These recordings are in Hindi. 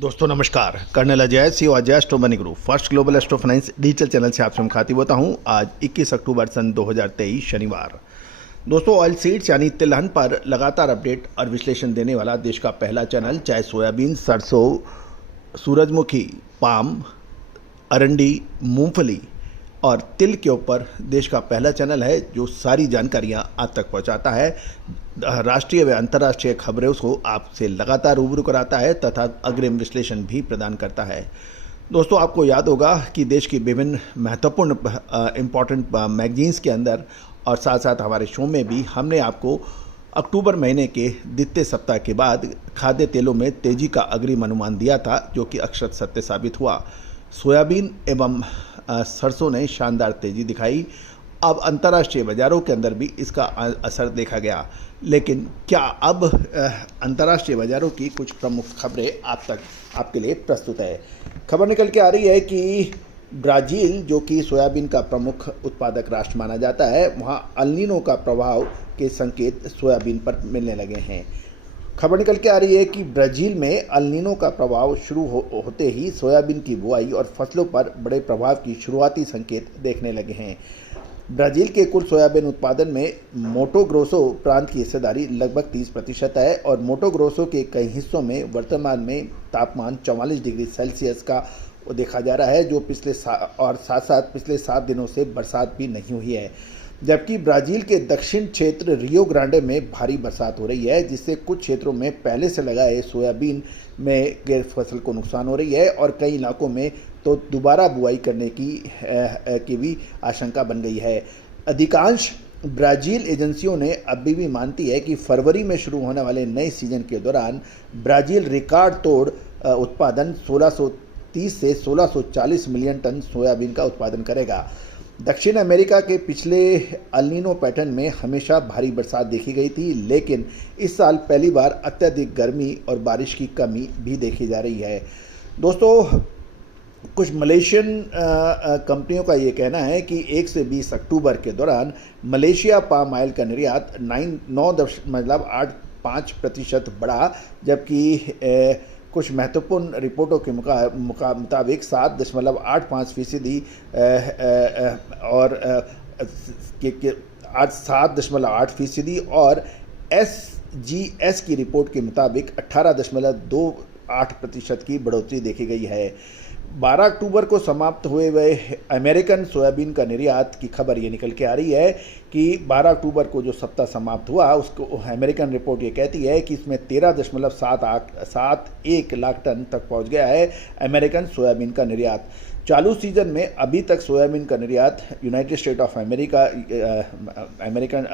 दोस्तों नमस्कार। Colonel Ajay C Ajay astro money group first global astro finance digital channel से आपसे मुखातिब होता हूं। आज 21 अक्टूबर सन 2023 शनिवार। दोस्तों ऑयल सीड्स यानी तिलहन पर लगातार अपडेट और विश्लेषण देने वाला देश का पहला चैनल, चाहे सोयाबीन, सरसों, सूरजमुखी, पाम, अरंडी, मूंगफली और तिल के ऊपर देश का पहला चैनल है जो सारी जानकारियां आप तक पहुंचाता है। राष्ट्रीय व अंतर्राष्ट्रीय खबरें उसको आपसे लगातार रूबरू कराता है तथा अग्रिम विश्लेषण भी प्रदान करता है। दोस्तों आपको याद होगा कि देश की विभिन्न महत्वपूर्ण इम्पॉर्टेंट मैगजीन्स के अंदर और साथ साथ हमारे शो में भी हमने आपको अक्टूबर महीने के द्वितीय सप्ताह के बाद खाद्य तेलों में तेजी का अग्रिम अनुमान दिया था, जो कि अक्षर सत्य साबित हुआ। सोयाबीन एवं सरसों ने शानदार तेजी दिखाई। अब अंतर्राष्ट्रीय बाजारों के अंदर भी इसका असर देखा गया। लेकिन क्या अब अंतर्राष्ट्रीय बाजारों की कुछ प्रमुख खबरें आपके लिए प्रस्तुत है। खबर निकल के आ रही है कि ब्राज़ील, जो कि सोयाबीन का प्रमुख उत्पादक राष्ट्र माना जाता है, वहाँ अल नीनो का प्रभाव के संकेत सोयाबीन पर मिलने लगे हैं। खबर निकल के आ रही है कि ब्राज़ील में अल नीनो का प्रभाव शुरू होते ही सोयाबीन की बुआई और फसलों पर बड़े प्रभाव की शुरुआती संकेत देखने लगे हैं। ब्राज़ील के कुल सोयाबीन उत्पादन में मोटो ग्रोसो प्रांत की हिस्सेदारी लगभग 30% है और मोटो ग्रोसो के कई हिस्सों में वर्तमान में तापमान 44 डिग्री सेल्सियस का देखा जा रहा है, जो साथ साथ पिछले 7 दिनों से बरसात भी नहीं हुई है। जबकि ब्राज़ील के दक्षिण क्षेत्र रियो ग्रांडे में भारी बरसात हो रही है, जिससे कुछ क्षेत्रों में पहले से लगाए सोयाबीन में के फसल को नुकसान हो रही है और कई इलाकों में तो दोबारा बुआई करने की भी आशंका बन गई है। अधिकांश ब्राज़ील एजेंसियों ने अभी भी मानती है कि फरवरी में शुरू होने वाले नए सीजन के दौरान ब्राज़ील रिकॉर्ड तोड़ उत्पादन 1630 से 1640 मिलियन टन सोयाबीन का उत्पादन करेगा। दक्षिण अमेरिका के पिछले अल नीनो पैटर्न में हमेशा भारी बरसात देखी गई थी, लेकिन इस साल पहली बार अत्यधिक गर्मी और बारिश की कमी भी देखी जा रही है। दोस्तों कुछ मलेशियन कंपनियों का ये कहना है कि 1 से 20 अक्टूबर के दौरान मलेशिया पाम ऑयल का निर्यात 9.85% बढ़ा, जबकि कुछ महत्वपूर्ण रिपोर्टों के मुताबिक 7.85% और 7.8% और SGS की रिपोर्ट के मुताबिक 18.28% की बढ़ोतरी देखी गई है। 12 अक्टूबर को समाप्त हुए अमेरिकन सोयाबीन का निर्यात की खबर ये निकल के आ रही है कि 12 अक्टूबर को जो सप्ताह समाप्त हुआ उसको अमेरिकन रिपोर्ट ये कहती है कि इसमें 13.71 लाख टन तक पहुंच गया है अमेरिकन सोयाबीन का निर्यात। चालू सीजन में अभी तक सोयाबीन का निर्यात United state of America American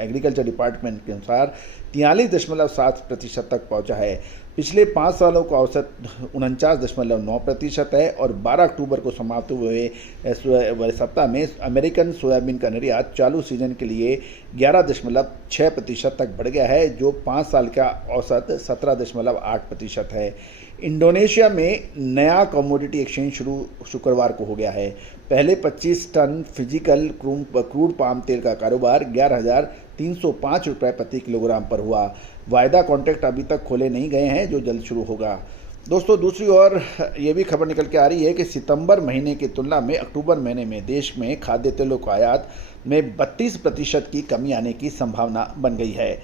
agriculture department के अनुसार 43.7% तक पहुंचा है। पिछले 5 सालों का औसत 49.9% है और 12 अक्टूबर को समाप्त हुए सप्ताह में अमेरिकन सोयाबीन का निर्यात चालू सीजन के लिए 11.6% तक बढ़ गया है, जो 5 साल का औसत 17.8% है। इंडोनेशिया में नया कमोडिटी एक्सचेंज शुक्रवार को हो गया है। पहले 25 टन फिजिकल क्रूड पाम तेल का कारोबार 11,305 रुपये प्रति किलोग्राम पर हुआ। वायदा कॉन्ट्रैक्ट अभी तक खोले नहीं गए हैं, जो जल्द शुरू होगा। दोस्तों दूसरी ओर ये भी खबर निकल के आ रही है कि सितंबर महीने की तुलना में अक्टूबर महीने में देश में खाद्य तेलों को आयात में 32% की कमी आने की संभावना बन गई है।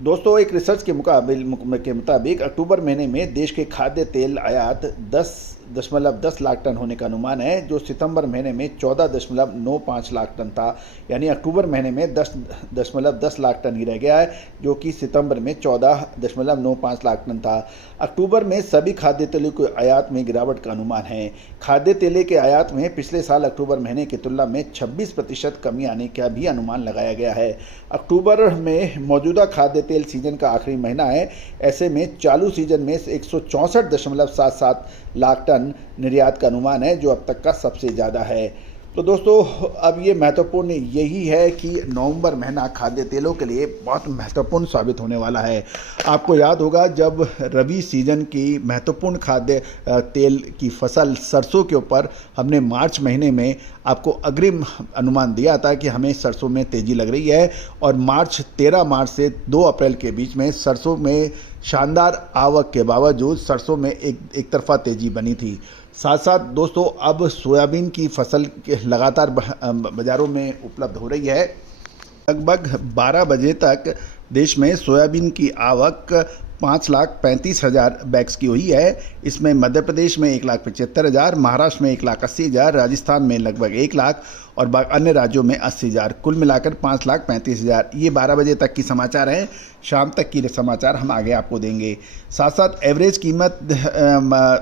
दोस्तों एक रिसर्च के मुताबिक अक्टूबर महीने में देश के खाद्य तेल आयात 10.10 लाख टन होने का अनुमान है, जो सितंबर महीने में 14.95 लाख टन था। यानी अक्टूबर महीने में 10.10 लाख टन ही रह गया है, जो कि सितंबर में 14.95 लाख टन था। अक्टूबर में सभी खाद्य तेलों के आयात में गिरावट का अनुमान है। खाद्य तेल के आयात में पिछले साल अक्टूबर महीने की तुलना में 26% कमी आने का भी अनुमान लगाया गया है। अक्टूबर में मौजूदा खाद्य तेल सीजन का आखिरी महीना है। ऐसे में चालू सीजन में 164.77 लाख टन निर्यात का अनुमान है, जो अब तक का सबसे ज़्यादा है। तो दोस्तों अब ये महत्वपूर्ण यही है कि नवंबर महीना खाद्य तेलों के लिए बहुत महत्वपूर्ण साबित होने वाला है। आपको याद होगा जब रबी सीजन की महत्वपूर्ण खाद्य तेल की फसल सरसों के ऊपर हमने मार्च महीने में आपको अग्रिम अनुमान दिया था कि हमें सरसों में तेज़ी लग रही है और 13 मार्च से 2 अप्रैल के बीच में सरसों में शानदार आवक के बावजूद सरसों में एक तरफा तेजी बनी थी। साथ साथ दोस्तों अब सोयाबीन की फसल लगातार बाज़ारों में उपलब्ध हो रही है। लगभग 12 बजे तक देश में सोयाबीन की आवक 5,35,000 बैग्स की हुई है। इसमें मध्य प्रदेश में 1,75,000, महाराष्ट्र में 1,80,000, राजस्थान में लगभग 1 लाख और अन्य राज्यों में 80,000, कुल मिलाकर 5,35,000। ये 12 बजे तक की समाचार हैं। शाम तक की समाचार हम आगे आपको देंगे। साथ साथ एवरेज कीमत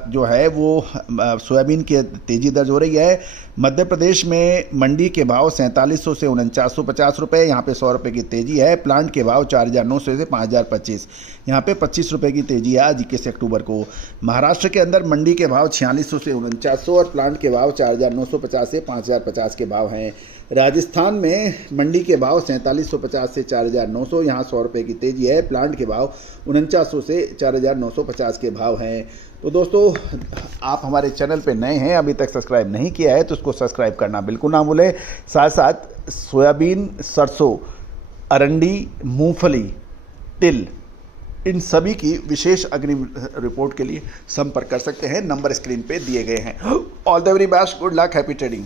जो है वो सोयाबीन की तेज़ी दर्ज हो रही है। मध्य प्रदेश में मंडी के भाव 4700 से 4950 रुपये, यहाँ पे 100 रुपये की तेज़ी है। प्लांट के भाव 4,900 से 5,025, यहाँ पे 25 रुपये की तेज़ी है आज 21 अक्टूबर को। महाराष्ट्र के अंदर मंडी के भाव 4600 से 4900 और प्लांट के भाव 4,950 से 5,050 के भाव हैं। राजस्थान में मंडी के भाव 4750 से 4,900, यहाँ 100 रुपये की तेज़ी है। प्लांट के भाव 4900 से 4,950 के भाव हैं। तो दोस्तों आप हमारे चैनल पे नए हैं, अभी तक सब्सक्राइब नहीं किया है तो उसको सब्सक्राइब करना बिल्कुल ना भूलें। साथ साथ सोयाबीन, सरसों, अरंडी, मूंगफली, तिल, इन सभी की विशेष अग्रिम रिपोर्ट के लिए संपर्क कर सकते हैं। नंबर स्क्रीन पे दिए गए हैं। All the very best, good luck, happy trading.